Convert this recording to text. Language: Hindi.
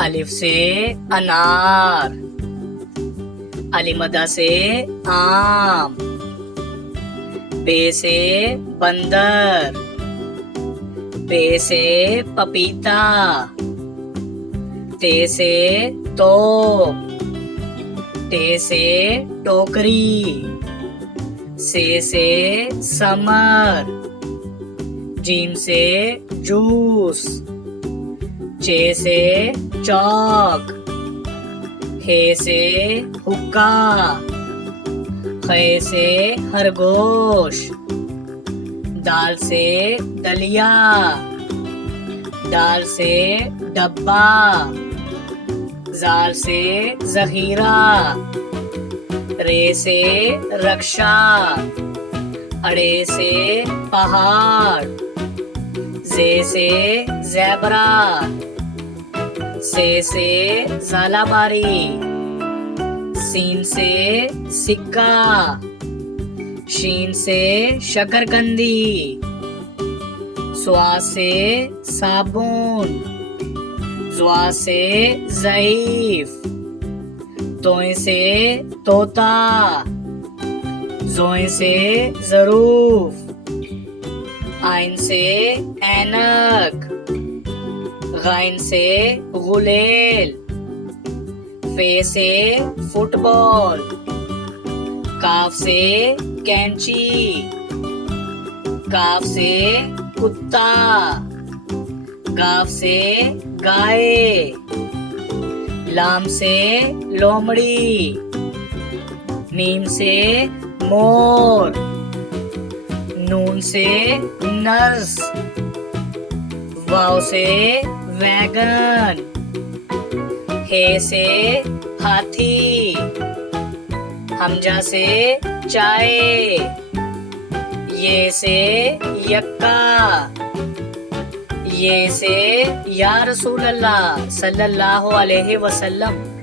अलिफ से अनार, अलिमदा से आम, बे से बंदर, पे से पपीता, ते से तोप, टे से टोकरी, से समर, जीम से जूस, चे से चौक, हे से हुक्का, खे से खरगोश, दाल से दलिया, दाल से डब्बा, जाल से जहीरा, रे से रक्षा, अड़े से पहाड़, जे से ज़ेबरा, से झालाबारी, सीन से सिक्का, शीन से शकरकंदी, स्वा से साबुन, ज़्वा से ज़ईफ, तोय से तोता, ज़ोय से ज़रूफ, आइन से ऐनक, गाइन से गुलेल, फे से फुटबॉल, काफ से कैंची, काफ से कुत्ता, गाफ से गाय, लाम से लोमड़ी, मीम से मोर, नून से नर्स, वाव से वैगन, हे से हाथी, हमजा से चाय, ये से यक्का, ये से या रसूल अल्लाह सल्लल्लाहु अलैहि वसल्लम।